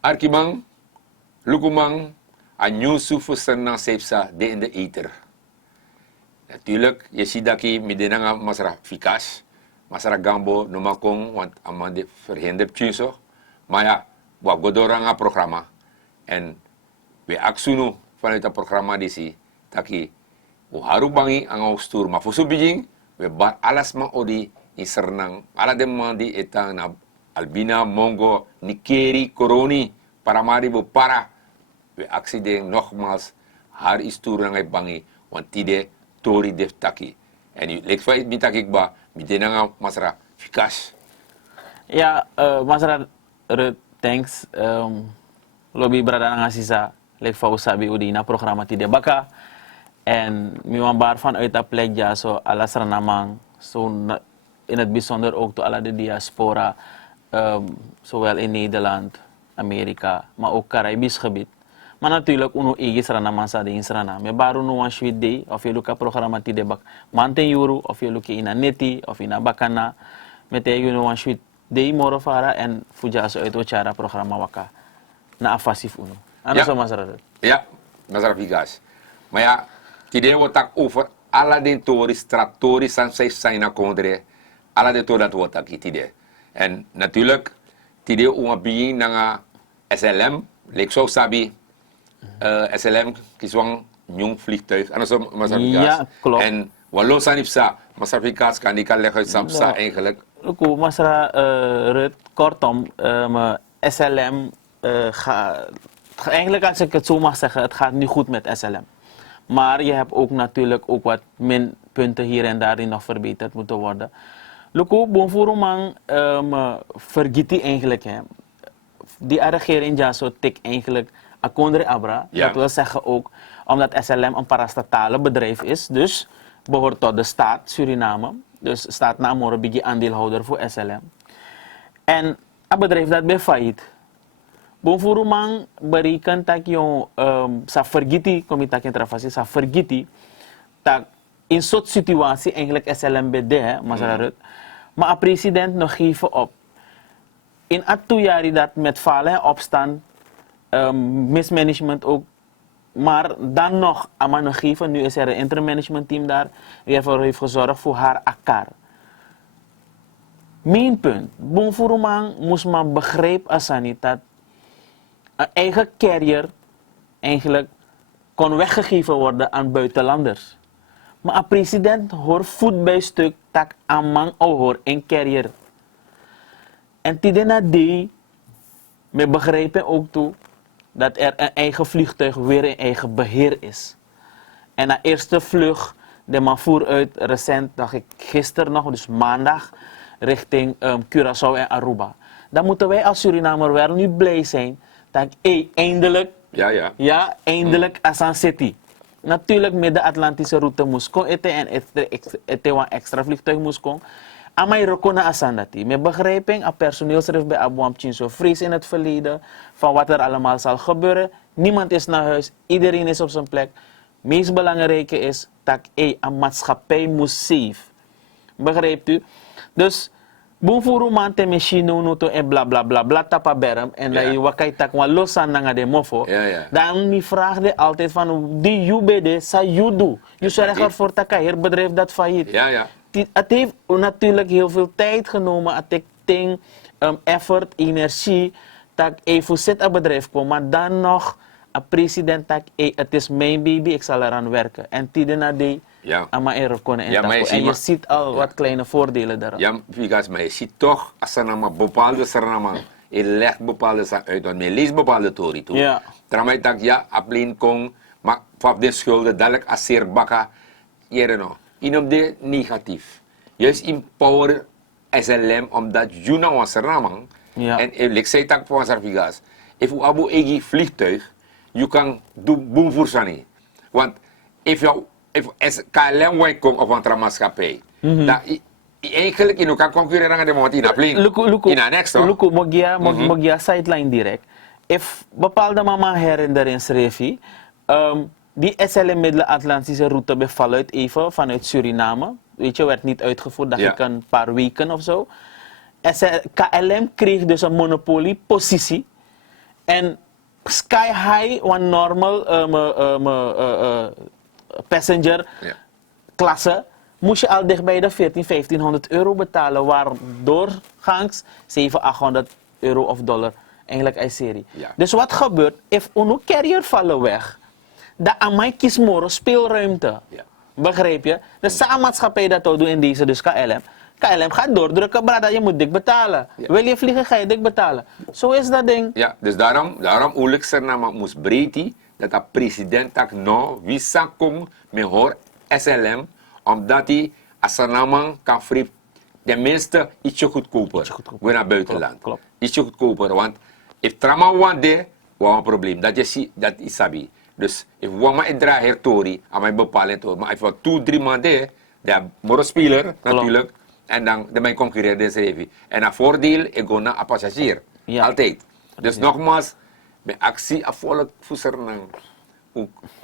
Arkimang, lukumang, aan Yusuf Sena Sepsa de in de eter. Natuurlijk, je ziet dat je met de masra fikas, masra gambo, nomakong, want amman de verhinderd tjinso. Maar ja, wat godorang een programma. En we aksunu vanuit het programma disi, dat je harubangi ang stuur. Maar voor zo'n bijing, we bar alles man odi in Sernang. Alla de man die etang na Albina, Mongo, Nikeri, Koroni, Paramaribo, Para. We accident nogmaals haar istuur ng bangi, want tide tori def taki. En u lek fait bitakik ba, midena nga masra fikas. Ja, masara thanks. Lobby brada nga sisa lek fa usabi udi na programa tide baka. En mi bar vanuit dat plek ja zo alasra namang zo in het bijzonder ook to alla de diaspora, zowel in Nederland, Amerika, maar ook Caribisch gebied. Maar natuurlijk, uno igi sarana mansa de insrana. Me baru no one sweet day, of je luka programma ti debak manten yuru, of je luki ina neti, of ina bakana. Mete you no one sweet day moro fara en fuja so ito chara programma waka. Na afasif uno. Ano so masara? Ja, masara figas. Maar ja, tide wotak over alla de toris, traktoris, san zijn na kondre. Alla de to dat wotak tide. En natuurlijk, tide umabi nanga SLM, leek zo sabi. SLM kiswang nyong vliegtuig. Ano so masabigas? Ja, klopt. En walo sanipsa, masabigas kan die kan leggen samsa eigenlijk. Luku, masra kortom, SLM eigenlijk als ik het zo mag zeggen, het gaat nu goed met SLM. Maar je hebt ook natuurlijk ook wat minpunten hier en daar die nog verbeterd moeten worden. Luku, bonvoerumang vergiet eigenlijk hè. Die regering ja zo tik eigenlijk akondre abra. Ja. Dat wil zeggen ook omdat SLM een parastatale bedrijf is, dus behoort tot de staat Suriname. Dus staat Namoro bigi aandeelhouder voor SLM. En een bedrijf dat bij failliet. Bonvoerumang berekent dat je sa vergiti, kom je tak in travasi, sa vergiti dat in soort situatie eigenlijk SLM bede, maar een president nog geven op. In atoejari dat met falen en opstand, mismanagement ook. Maar dan nog, aan nog geven, nu is er een intermanagement team daar, die ervoor heeft gezorgd voor haar akar. Mijn punt, bonvoerumang moest man begrijpen als dat een eigen carrier eigenlijk kon weggegeven worden aan buitenlanders. Maar een president hoort voet bij stuk tak amang hoor een carrier. En tidena die, we begrijpen ook toe dat er een eigen vliegtuig weer in eigen beheer is. En na eerste vlucht, de man voer uit recent, dacht ik gisteren nog, dus maandag, richting Curaçao en Aruba. Dan moeten wij als Surinamer wel nu blij zijn dat eindelijk, eindelijk Asan City. Natuurlijk met de Atlantische route moest komen en het een extra vliegtuig moest komen. Amai rokona asandati. Met begrijping, een personeelsrif bij Abuam Chinso Fries in het verleden, van wat er allemaal zal gebeuren. Niemand is naar huis, iedereen is op zijn plek. Meest belangrijke is dat een maatschappij moet save. Begrijpt u? Dus, boenvoeru man te machine no to en bla bla bla bla tapa berm en dat je wakai tak wan losan nanga de mofo. Dan mi vraagde altijd van die you bede sa you do. Je zorgt ervoor dat het bedrijf dat failliet. Het heeft natuurlijk heel veel tijd genomen, het heeft effort, energie, dat even zit een bedrijf komen, maar dan nog een president dat het is mijn baby, ik zal eraan werken. En tiden na die, en je ziet al wat kleine voordelen daarop. Ja, maar je ziet toch, als er een bepaalde sarnama, je legt bepaalde zaken uit, want je leest bepaalde theorie toe. Ja. Daarmee dat ja, απλeen kon, maar van de schulden, dadelijk aser baka, no. In op de negatief. Juist empower SLM omdat je nou was ramang. En ik zei dat voor Sarvigas. If you abu egi vliegtuig, je kan doen boom voor sani. Want if KLM wij komt op een tramaatschappij, dat eigenlijk je kan concurreren met de moment in een in een next. Luku, mogia sideline direct. If bepaalde mama her en der in Srevi, die SLM Midden-Atlantische route bevallen even vanuit Suriname. Weet je, werd niet uitgevoerd, dacht ik een paar weken of zo. KLM kreeg dus een monopoliepositie. En sky high, een normal passenger Ja. klasse, moest je al dicht bij de 1500 euro betalen, waar doorgangs 700-800 euro of dollar eigenlijk is serie. Ja. Dus wat gebeurt, if uno carrier vallen weg, dan aan mij kies morgen speelruimte. Ja. Begreep je? De maatschappij dat ook doen in deze, dus KLM. KLM gaat doordrukken, brada, je moet dik betalen. Ja. Wil je vliegen, ga je dik betalen. Zo is dat ding. Ja, dus daarom ulik Suriname moest breedte dat de president tak no visa kom met hoor SLM, omdat hij als Suriname kan vrij tenminste ietsje goedkoper. Weer naar buitenland. Klopt. Ietsje goedkoper, want if trama wande, wat een probleem. Dat je ziet, dat is sabi. Dus if wama idra hertori, aan mijn bepalend hoor, maar if wat 2-3 maanden, de moro speler natuurlijk, en dan de mijn concurrent is even. En een voordeel, ik ga naar een passagier. Ja. Altijd. Dus nogmaals, met actie afvolk voor Suriname.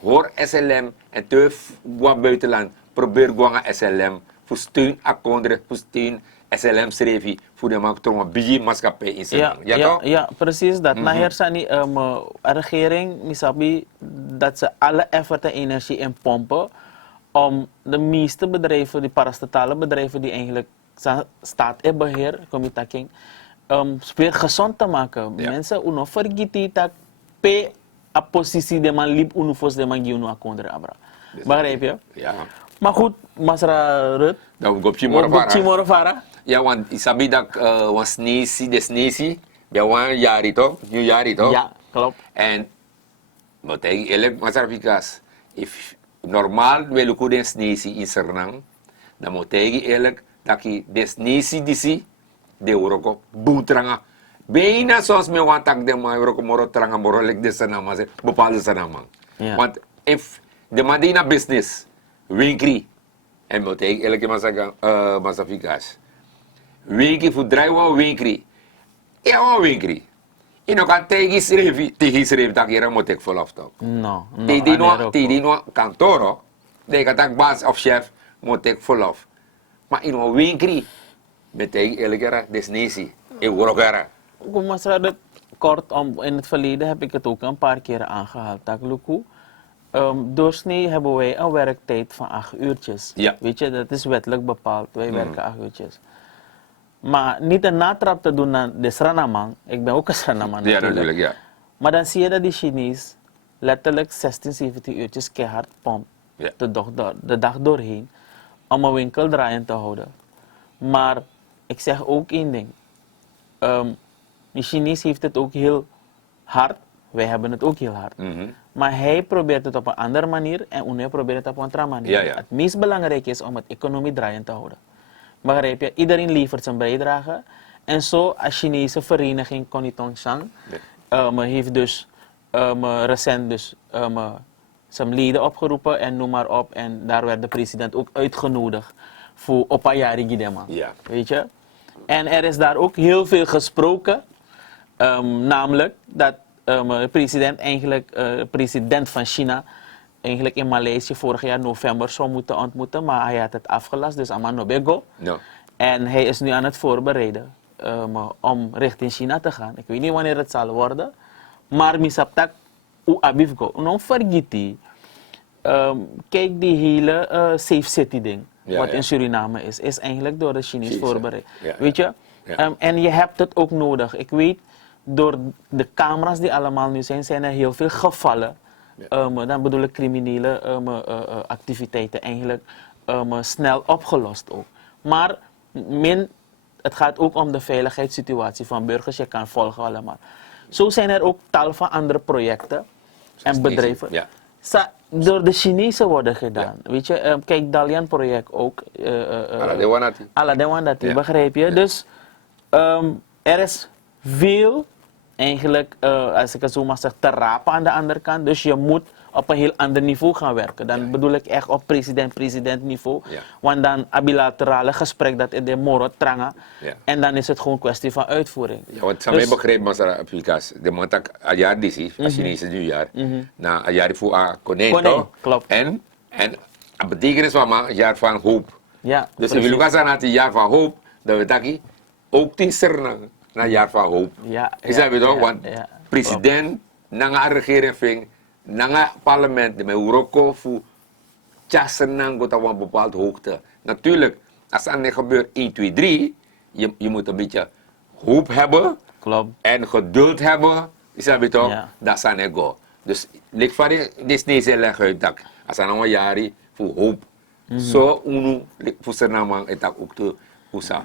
Hoor SLM en teuf wat buitenland. Probeer gewoon SLM. Voor steun akkoorden, voor steun SLM schreef voor de markt om een bijzonder maatschappij in Suriname. Ja, precies dat. Na hersani regering, misabi, dat ze alle effort en energie in pompen om de meeste bedrijven, die parastatale bedrijven die eigenlijk staat in beheer, comitaking, weer gezond te maken. Ja. Mensen, uno vergeten dat p a positie de man liep, uno fos de man giunu akondre abra. Begrijp je? Ja. Maar goed, Masra Rut, Dan go je Gopchi morgen. Morofara. Ja, want isabi dat was snesi, de snesi, bij een jaar toch? Nieuwjaar toch? Ja, klopt. En moet ik eerlijk maar zeggen, if normaal wil ik een snesi in Suriname, dan moet ik eerlijk dat je de snesi disi de euroko boetranga. Bijna zoals me want tak de maar euroko moro tranga moro lek de Suriname, bepaalde Suriname. Ja. Want if de Madina business winkri en moet ik eerlijk maar zeggen, Masafikas. Winkri voor drijven winkri. Ja, een winkri. Je kan tegen schrijven dat je er moet ik volop toch. No, no. Die no kantoro, de kan baas of chef moet ik volop. Maar in een winkri, betekent eerlijk desnesi. Ik hoor er. Kom maar dat kort om, in het verleden heb ik het ook een paar keer aangehaald. Dat Luku, doorsnee hebben wij een werktijd van 8 uurtjes. Ja. Weet je, dat is wettelijk bepaald. Wij werken 8 uurtjes. Maar niet een natrap te doen naar de Sranaman. Ik ben ook een Sranaman Ja, natuurlijk, ja. Maar dan zie je dat die Chinees letterlijk 16, 17 uurtjes keihard pompt. Ja. De dag doorheen. Om een winkel draaiend te houden. Maar ik zeg ook één ding. De Chinees heeft het ook heel hard. Wij hebben het ook heel hard. Maar hij probeert het op een andere manier en UNE probeert het op een andere manier. Ja, ja. Het meest belangrijke is om het economie draaiend te houden. Begrijp je? Iedereen levert zijn bijdrage. En zo, als Chinese vereniging Konitongshang heeft dus recent dus, zijn leden opgeroepen en noem maar op. En daar werd de president ook uitgenodigd voor Opayari Gidema. Ja. Weet je? En er is daar ook heel veel gesproken. Namelijk dat de president eigenlijk, president van China, eigenlijk in Maleisië vorig jaar november zou moeten ontmoeten, maar hij had het afgelast, dus Aman Nobego. No. En hij is nu aan het voorbereiden om richting China te gaan. Ik weet niet wanneer het zal worden, maar misaptak u abifgo. Non vergeti. Kijk, die hele safe city ding, Ja, wat ja. in Suriname is eigenlijk door de Chinees Chinese. voorbereid. Ja, Weet je? ja. En je hebt het ook nodig. Ik weet, door de camera's die allemaal nu zijn er heel veel gevallen. Dan bedoel ik criminele activiteiten eigenlijk snel opgelost ook. Maar het gaat ook om de veiligheidssituatie van burgers. Je kan volgen allemaal. Zo zijn er ook tal van andere projecten en bedrijven. Ja. Door de Chinezen worden gedaan. Weet je, kijk, Dalian project ook. Ala wanati. Aladewanati, Ja. begrijp je? Ja. Dus er is veel eigenlijk, als ik het zo mag zeggen, te rapen aan de andere kant. Dus je moet op een heel ander niveau gaan werken. Dan bedoel ik echt op president-president niveau. Ja. Want dan een bilaterale gesprek, dat is de moro tranga. Ja. En dan is het gewoon kwestie van uitvoering. Ja, wat sa may begreep mas applikas. De montak ayar disi, Chinese nieuwjaar. Na ayar voor a Konijn, konento. klopt. En aan betekenis van een jaar van hoop. Ja, Dus precies. we gaan naar het jaar van hoop, dat we dat ook die Suriname naar jaar van hoop. Ja, Is dat toch? ja, Want ja. president, nanga regering ving, nanga parlement, de Marokko voor tjasenang tot een bepaalde hoogte. Natuurlijk, als dat niet gebeurt 1, 2, 3, je moet een beetje hoop hebben Klopt. en geduld hebben, is dat toch? Ja. Dat is aan go. Dus, lik van deze leg uit dat als aan een jaar voor hoop. Zo, voor zijn naam is dat ook te usa.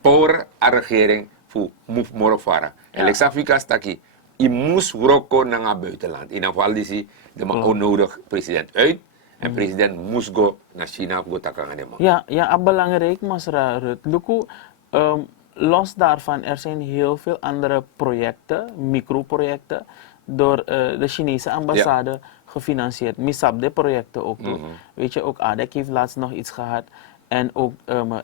Power a regering voor move more varen. En ik zeg vika staki, je moest rokken naar het buitenland. In ieder geval is de man onnodig president uit. En president moest go naar China voor te gaan. Ja, belangrijk, Masra Rut. Luku, los daarvan, er zijn heel veel andere projecten, microprojecten, door de Chinese ambassade gefinancierd. MISABDE projecten ook. Weet je, ook ADEC heeft laatst nog iets gehad. En ook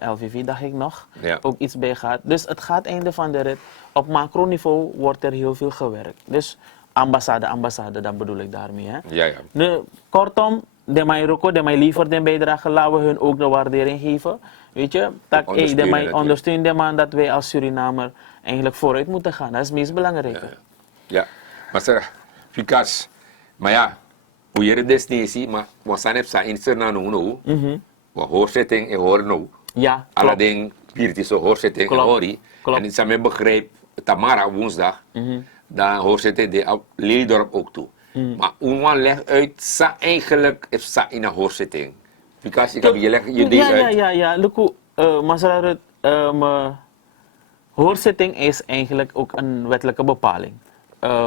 LVV, dacht ik nog, ook iets bij gehad. Dus het gaat einde van de rit. Op macroniveau wordt er heel veel gewerkt. Dus ambassade, dat bedoel ik daarmee. Hè? Ja. Nu, kortom, de Marokko, de mij liever de bijdrage, laten we hun ook de waardering geven. Weet je, dat de mij ondersteunen de man dat wij als Surinamer eigenlijk vooruit moeten gaan. Dat is het meest belangrijke. Ja, maar zeg, Fikas, maar ja, hoe je het destination, maar wat zijn het in Suriname nu? Wat hoorzitting en hoor nu. Ja, Alleen, hier is zo hoorzitting en hoor. En het is mijn begreep, Tamara woensdag, dan hoorzitting de Lelydorp ook toe. Maar hoe legt uit, sa eigenlijk is sa in een hoorzitting. Fikas, ik heb je leg je ding uit. Ja. Luku, Masra, hoorzitting is eigenlijk ook een wettelijke bepaling.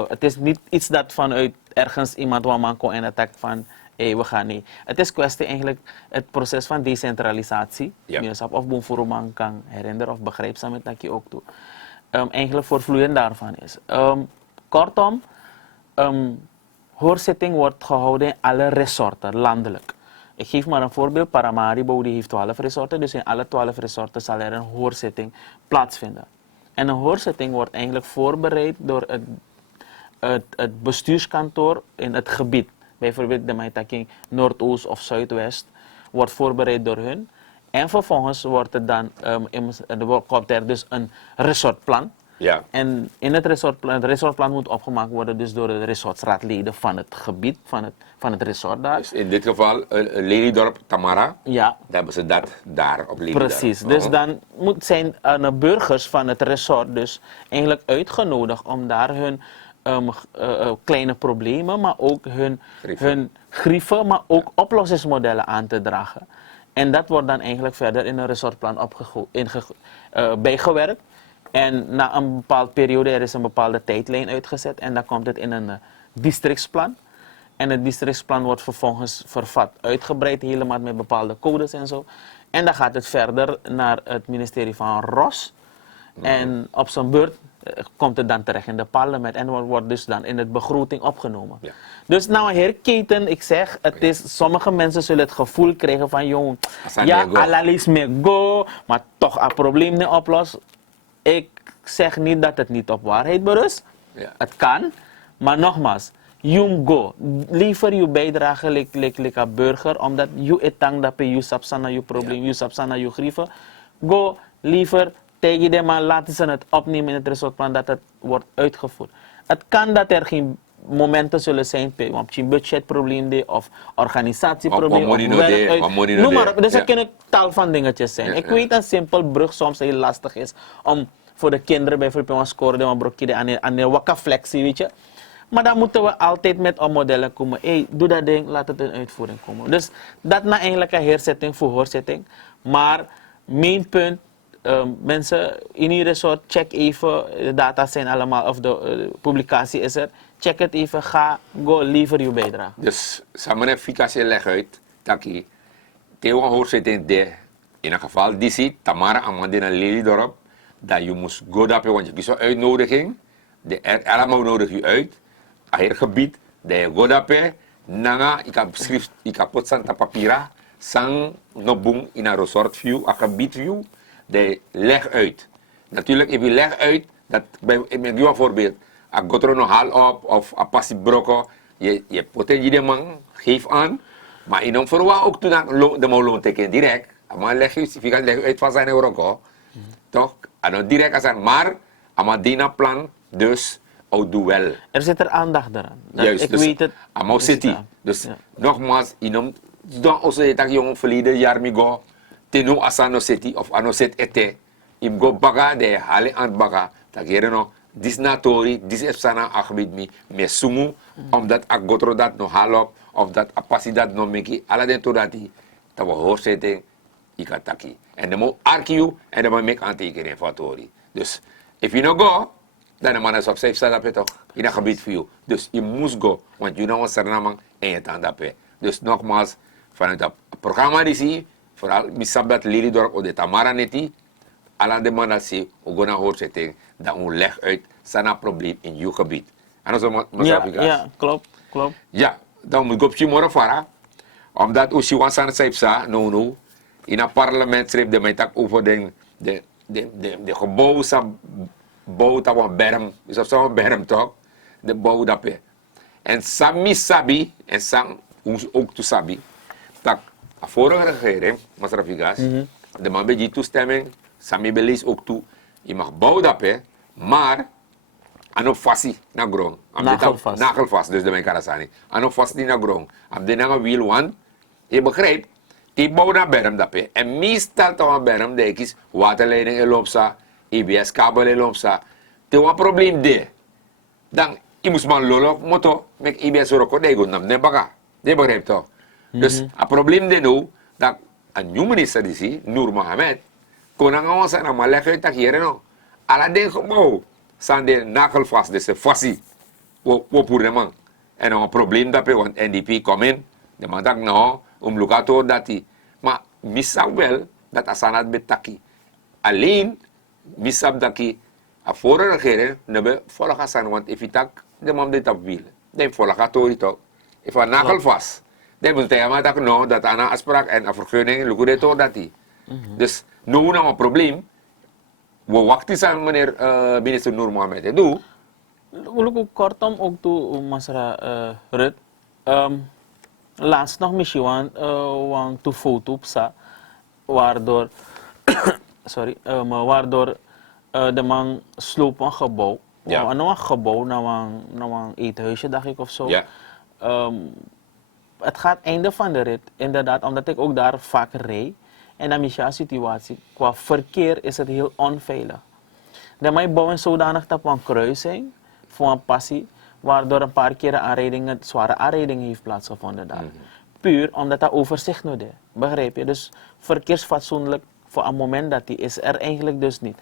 Het is niet iets dat vanuit ergens iemand waar kon en attack van we gaan niet. Het is kwestie eigenlijk het proces van decentralisatie. Of Boenvoerman kan herinneren of begrijpzaam dat je ook doet. Eigenlijk voorvloeiend daarvan is. Kortom, hoorzitting wordt gehouden in alle resorten, landelijk. Ik geef maar een voorbeeld. Paramaribo die heeft 12 resorten, dus in alle 12 resorten zal er een hoorzitting plaatsvinden. En een hoorzitting wordt eigenlijk voorbereid door het bestuurskantoor in het gebied. Bijvoorbeeld de Maitaking Noordoost of Zuidwest wordt voorbereid door hun. En vervolgens wordt er dan komt er dus een resortplan. Ja. En in het resortplan moet opgemaakt worden dus door de resortsraadleden van het gebied, van het resort daar. Dus in dit geval Lelydorp, Tamara, daar hebben ze dat daar op Lelydorp. Precies, dus dan zijn burgers van het resort dus eigenlijk uitgenodigd om daar hun kleine problemen, maar ook hun grieven, maar ook oplossingsmodellen aan te dragen. En dat wordt dan eigenlijk verder in een resortplan bijgewerkt. En na een bepaalde periode, er is een bepaalde tijdlijn uitgezet en dan komt het in een districtsplan. En het districtsplan wordt vervolgens vervat, uitgebreid helemaal met bepaalde codes en zo. En dan gaat het verder naar het ministerie van ROS. En op zijn beurt komt het dan terecht in het parlement en wordt dus dan in de begroting opgenomen. Ja. Dus nou heer Keten, ik zeg, het is, sommige mensen zullen het gevoel krijgen van jong, ja, alalis me go, maar toch een probleem niet oplost. Ik zeg niet dat het niet op waarheid berust. Ja. Het kan, maar nogmaals, you go. Liever je bijdrage like burger, omdat je etang dat je sapsana je probleem, je sapsana je grieven. Go liever tegen de man, laten ze het opnemen in het resortplan dat het wordt uitgevoerd. Het kan dat er geen momenten zullen zijn, op je budgetprobleem of organisatieprobleem of noem maar op. Dus er kunnen tal van dingetjes zijn. Ik weet dat een simpel brug soms heel lastig is om voor de kinderen bijvoorbeeld een score een brokje aan de wakka flexie, weet je. Maar dan moeten we altijd met modellen komen. Doe dat ding, laat het in uitvoering komen. Dus dat na eigenlijk een heerzetting voor hoorzitting. Maar mijn punt, mensen in die resort, check even, de data zijn allemaal, of de publicatie is er. Check het even, go liever je bijdrage. Dus, samen efficacie leg uit, taki, Theo hoorzitting de, in een geval, die ziet, Tamara Amandina Lelydorp, dat je moest go dapen, want je kiest een uitnodiging, allemaal nodig je uit, het gebied, dat je go dapen, nanga, ik heb potsan ta papira, sang no boom in een resort view, een gebied view, dat leg uit. Natuurlijk, if je leg uit, dat, ik geef een voorbeeld, een gotro no haal op, of een passie broko, je potentie de man, geef aan, maar in een verwacht ook toen de loon tekenen direct, maar leg je uit van zijn euro, toch? En dan direct als een maar, Amadina plan, dus doe wel. Er zit er aandacht eraan. Juist, Ik dus weet het. Amau is City. het, Dus ja. nogmaals, dan also het jong verleden jaar me go, tenu asano city of ano set ete, im go baga de hale aan baga, tak jere no, dis natori, dis efsana akbid me sumu, omdat ak gotro dat no halop, of dat apasi dat no meki, ala den to dati, tawa hoorzetting, ikataki. En dan moet argue, en dan moet make aantekeningen van tori. Dus, if you no go, dan de man is op safe staat op je toch, in een gebied voor jou. Dus je moest go, want je nou een naam en je tand op je. Dus nogmaals, vanuit het programma die zie, vooral misap dat Lelydorp of de Tamara neti, alla de man dat zie, we gaan naar hoorzetting, dat we leg uit, zijn probleem in je gebied. En dat is wat Ja, klopt. ja, dan moet ik op je morgen varen. Omdat als je was aan het schrijven, no, in het parlement schreef de mij tak over de gebouw, bouw dat een berm, is of zo'n berm toch? De bouw dat je. En Sami Sabi, en Sam ook to Sabi, dat de vorige regering, Masra Figas, de man bij die toestemming, Sami Belis ook toe, je mag bouwen dat je, maar ano fasi na grond. Nagelvast, dus de mijn karasani. Ano fasi na grond. Am de na wiel wan, je begrijpt, die bouw na berm dat je. En meestal toch een berm, de is waterleiding in loopsa, IBS kabel in loopsa. Te een probleem de. Dan, je moest maar lolo moto, met IBS roko, de go nam ne baga. De begrijpt toch? Dus, een probleem de nu, dat een nieuwe minister die zie, Noor Mohamed, kon aan ons aan maar leggen uit dat hier no. Alla den gebouw. Zijn de nagelvast, dus fassie, wo pour de man. En dan een probleem dat je, want NDP komt in, de man dacht nou, lukato dat hij. Maar misap wel, dat asanat betaki. Alleen, misap dat hij, a vorige regering, nebe volg asan, want if je tak, de man dit op wiel. Dan volg atori toch. If a nagelvast, dan moet hij maar dat nou, dat aan afspraak en een vergunning, lukato dat hij. Dus, nu nou een probleem, we wachten samen meneer minister Noor Mohamed. Doe. Kortom ook toe, Masra Rut. Laatst nog misschien want toe foto op sa, waardoor, waardoor de man sloop een gebouw. Ja. Een gebouw naar een eethuisje, dacht ik of zo. Ja. Het gaat einde van de rit, inderdaad, omdat ik ook daar vaak reed. En dan is jouw situatie, qua verkeer is het heel onveilig. Dan moet je bouwen zodanig dat een kruising voor een passie, waardoor een paar keer zware aanrijdingen heeft plaatsgevonden daar. Puur omdat dat overzicht nodig is. Begrijp je? Dus verkeersfatsoenlijk voor een moment dat die is er eigenlijk dus niet.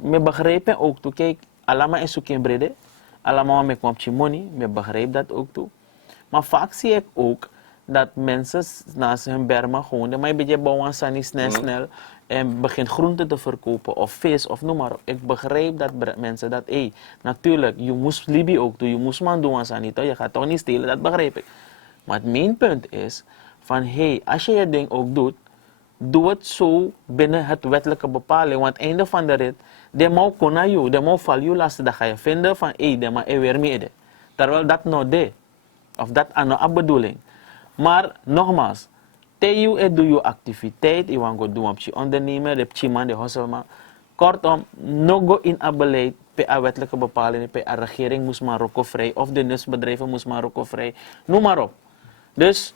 Me begrijpen ook toe, kijk, allemaal is ook in brede, allemaal met kwam money, me begrijp dat ook toe. Maar vaak zie ik ook dat mensen naast hun bermen gewoon, maar een beetje bouwen zijn snel en begint groenten te verkopen of vis of noem maar op. Ik begrijp dat mensen dat, natuurlijk, je moest Libi ook doen, je moest man doen aan Sanita, je gaat toch niet stelen, dat begrijp ik. Maar het main punt is van, als je je ding ook doet, doe het zo binnen het wettelijke bepaling, want einde van de rit, de mau kona you, de mau val you lasten, dat ga je vinden van, de ma weer mee. Terwijl dat nou de, of dat aan de bedoeling. Maar nogmaals, doe je activiteit, je want go doen op je ondernemer, de chiman, de husselman. Kortom, no go in a beleid, per a wettelijke bepaling, per a regering moest Marokko vrij, of de nusbedrijven moest Marokko vrij, noem maar op. Dus,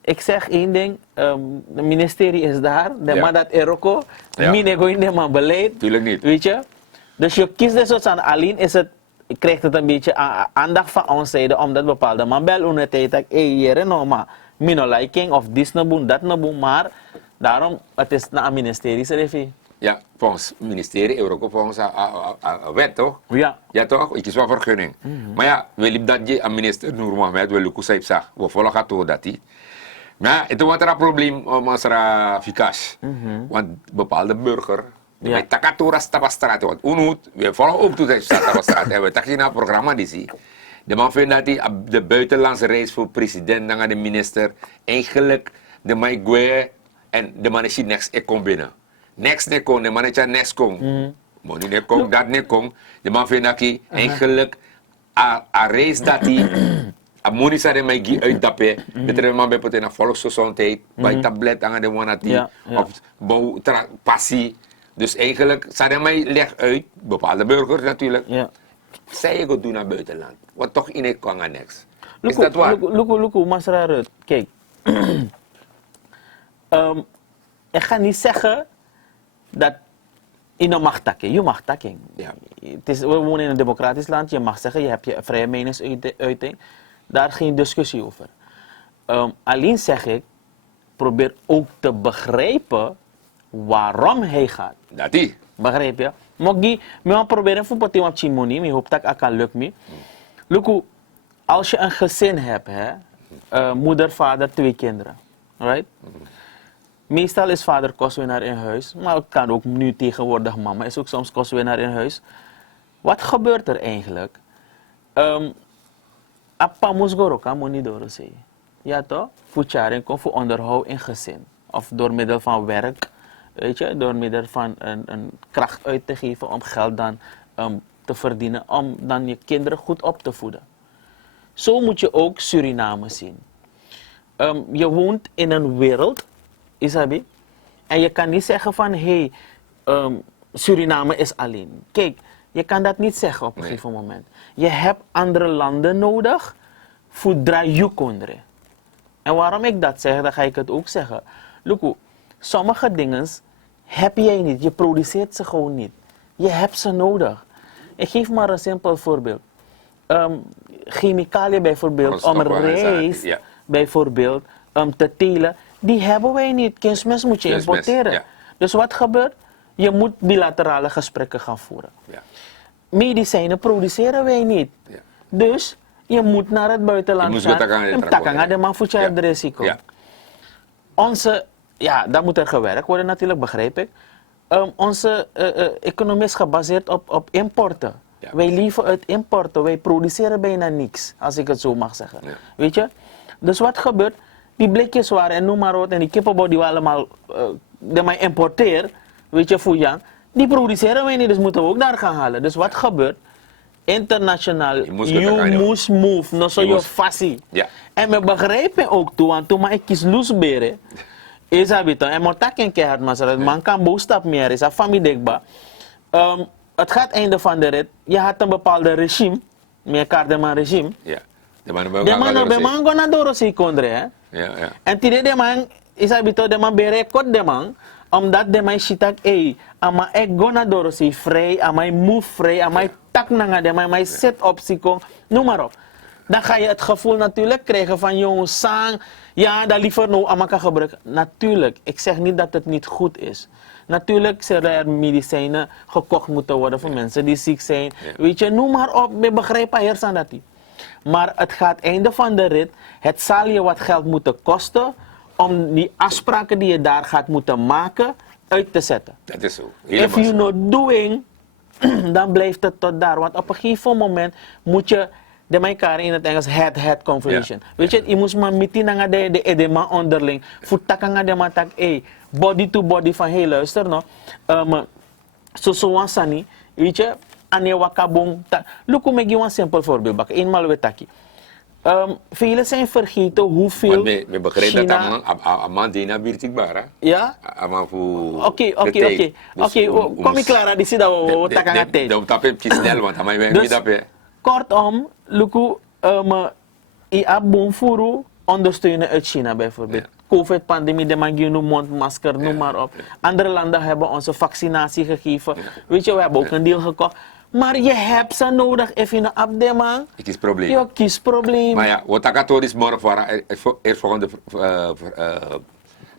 ik zeg één ding, het ministerie is daar, maar dat Eroko, mine go in de beleid. Tuurlijk niet. Weet je? Dus je kiest dus wat aan alleen is het, krijgt het een beetje aandacht van ons zijde, omdat bepaalde man bel ondertijd dat hier no maar mino liking of dit naboen, dat naboen, maar daarom het is naar een ministerie. Ja, volgens het ministerie, Europa, volgens een wet toch? Ja. Ja toch? Ik is wel vergunning. Maar ja, we liepen dat je aan minister Noor Mohamed, we lukken zei zag, we volgen het door dat hij. Maar het was een probleem als er efficace. Want bepaalde burger, die bij Takatura Stabastraat, want unut, we volgen ook toe dat Stabastraat en we takken naar het programma die zie. De man vindt dat hij op de buitenlandse reis voor president, dan de minister, eigenlijk de Maigwe en de man is hier niks, ik kom binnen. Next ne kon, de man is next kon. Money ne kon, dat ne kon. De man vindt dat hij eigenlijk a reis dat hij a money sa de mij uit dappen. Betreft man bij potena volksgezondheid, bij tablet aan de wanati of passie. Dus eigenlijk sa de mij leg uit bepaalde burgers natuurlijk. zij je gaat doen naar buitenland. Wat toch in het kan aan niks. Is dat waar? Luku, Masra Rut. Kijk. Ik ga niet zeggen dat je mag takken. Je mag takken. Ja. We wonen in een democratisch land. Je mag zeggen, je hebt je vrije meningsuiting. Daar geen discussie over. Alleen zeg ik, probeer ook te begrijpen waarom hij gaat. Dat die. Begrijp je? Mogi, me proberen voor pati op chimoni, me hoop dat ik kan lukt me. Luku, als je een gezin hebt, hè, moeder, vader, 2 kinderen, right? Meestal is vader kostwinnaar in huis, maar het kan ook nu tegenwoordig mama is ook soms kostwinnaar in huis. Wat gebeurt er eigenlijk? Appa moest goroka money door ze. Ja toch? Voor jaren komt voor onderhoud in gezin. Of door middel van werk, weet je, door middel van een kracht uit te geven om geld dan te verdienen, om dan je kinderen goed op te voeden. Zo moet je ook Suriname zien. Je woont in een wereld, Isabi, en je kan niet zeggen van, hé, Suriname is alleen. Kijk, je kan dat niet zeggen op een gegeven moment. Je hebt andere landen nodig voor draai kondre. En waarom ik dat zeg, dan ga ik het ook zeggen. Luku, sommige dingen heb jij niet. Je produceert ze gewoon niet. Je hebt ze nodig. Ik geef maar een simpel voorbeeld. Chemicaliën bijvoorbeeld, om rijst bijvoorbeeld te telen, die hebben wij niet. Kunstmest moet je importeren. Ja. Dus wat gebeurt? Je moet bilaterale gesprekken gaan voeren. Ja. Medicijnen produceren wij niet. Ja. Dus je moet naar het buitenland gaan en takken de man voor je risico. Ja, dat moet er gewerkt worden natuurlijk, begrijp ik. Onze economie is gebaseerd op importen. Ja. Wij leven uit importen, wij produceren bijna niks, als ik het zo mag zeggen. Ja. Weet je? Dus wat gebeurt? Die blikjes waren en noem maar wat, en die kippenbouw die we allemaal importeren, weet je, voor Jan, die produceren wij niet, dus moeten we ook daar gaan halen. Dus wat gebeurt? Internationaal, you must move, no so je fassie. En we begrijpen ook toe, want toen ik kies loesberen, is dat beter. En maar dat kan keihard, maar man kan boostap meer, is een familie dekba. Het gaat einde van de rit, je had een bepaalde regime, meer Cardeman regime. Ja. De man gaan naar Dorosi kondre, hè. En toen de man, is dat beter, de man berekort de man, omdat de man ziet dat, ama ik ga naar Dorosi vrij, ama ik move vrij, ama ik tak naar de man, zet op sikong, noem maar op. Dan ga je het gevoel natuurlijk krijgen van jongens, sang, ja, dat liever nou ama kan gebruiken. Natuurlijk, ik zeg niet dat het niet goed is. Natuurlijk zullen er medicijnen gekocht moeten worden voor mensen die ziek zijn. Weet je, noem maar op, we begrijpen eerst aan dat niet. Maar het gaat einde van de rit, het zal je wat geld moeten kosten om die afspraken die je daar gaat moeten maken uit te zetten. Dat is zo. If you not doing, dan blijft het tot daar. Want op een gegeven moment moet je de elkaar in het Engels head-head conversation. Weet je, je moet maar meteen naar de edema onderling. Voor takken de man tak, body to body van hey luister no. So wansani, weet je, ane wakabong. Look hoe ik je een simpel voorbeeld bakken. Eenmaal we taki. Velen zijn vergeten hoeveel. We begrijpen dat aan Dina Birtikbara. Ja? Oké. Kom ik klaar, die zit daar we takken aan tijd. Dan tap je snel, want hij weet niet dat je. Kortom, Luku, i abonfuru ondersteunen uit China bijvoorbeeld. COVID-pandemie, de man mondmasker, noem maar op. Andere landen hebben onze vaccinatie gegeven. Weet je, we hebben ook een deel gekocht. Maar je hebt ze nodig, even in de abdeman. Het is probleem. Je kiest probleem. Maar ja, wat ik is morgen voor het volgende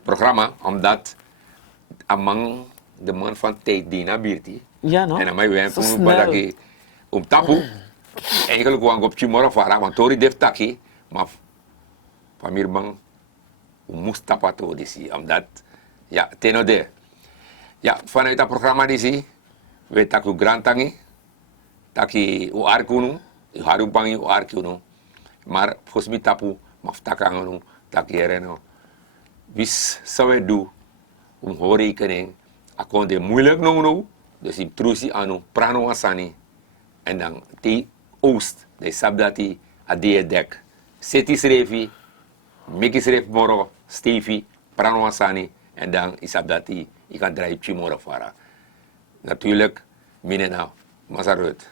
programma, omdat among de man van tijd Dina Birti. Ja, no? En dan wij hebben om tapu. Eigenlijk wang op morgen voor want tori def taki, maar van mir bang moest tapato disi, omdat ja, tenode. Ja, vanuit dat programma disi, we taku grantangi. Taki u arkunu, u harupangi u arkunu. Maar volgens mij tapu, maar takanganu, taki ereno. Wis zou we doen om horekening, akon de moeilijk nou, dus intrusie anu, prano asani. En dan die oost, de sabdati, adie dek. Seti srefi, miki sref moro, stefi, prano asani. En dan is sabdati, ik kan draaien chimoro fara. Natuurlijk, minena, Masarut.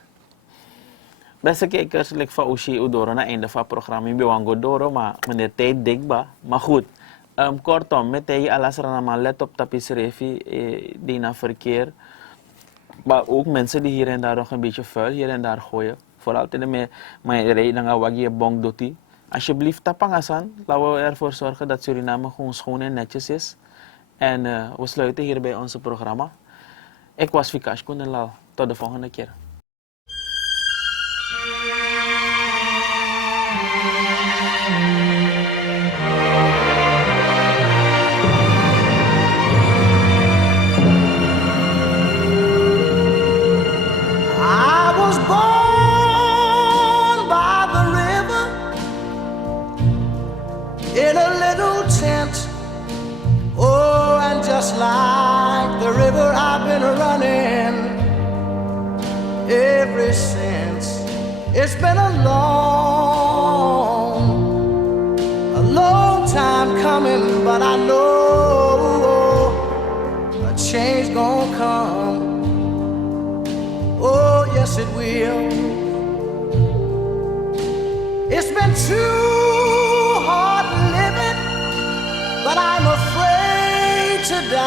Beste kijkers, like van Ushi Udoro na einde van het programma. Ik ben Godoro, maar meneer tijd dik ba. Maar goed, kortom, met die alles maar let op tapisserie, die naar verkeer. Maar ook mensen die hier en daar nog een beetje vuil hier en daar gooien. Vooral tegen mijn rijden naar waggie bong doty. Alsjeblieft, tapangasan. Laten we ervoor zorgen dat Suriname gewoon schoon en netjes is. En we sluiten hierbij onze programma. Ik was Vikash Koenenlal. Tot de volgende keer. I was born by the river in a little tent. Oh, and just like the river, I've been running ever since. It's been a long time coming, but I know a change gonna come. Oh, yes, it will. It's been too hard living, but I'm afraid to die.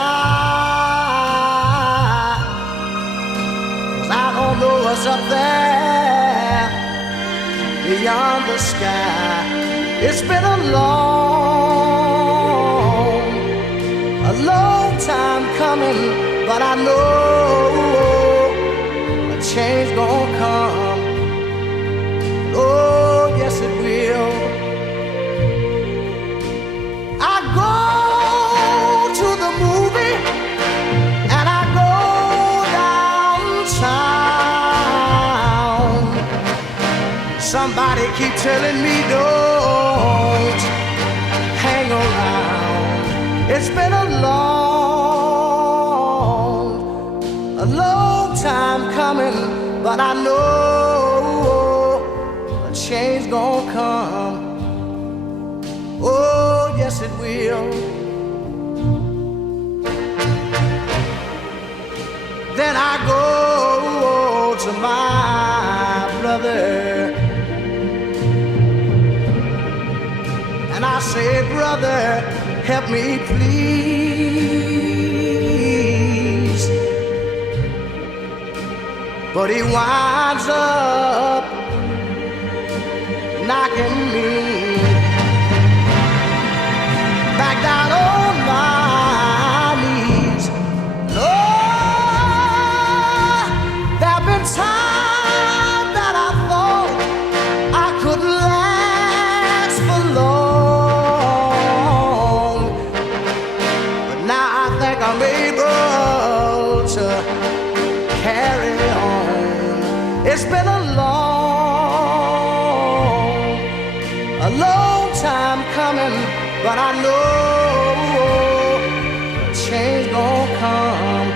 'Cause I don't know what's up there beyond the sky. It's been a long time coming, but I know change gonna come. Oh, yes it will. I go to the movie and I go downtown. Somebody keep telling me don't hang around. It's been a long time coming, but I know a change gonna come. Oh, yes it will. Then I go to my brother and I say, brother, help me please. But he winds up knocking me back down on my knees. Lord, there've been times that I thought I couldn't last for long, but now I think I'm able to carry on. It's been a long time coming, but I know change gonna come.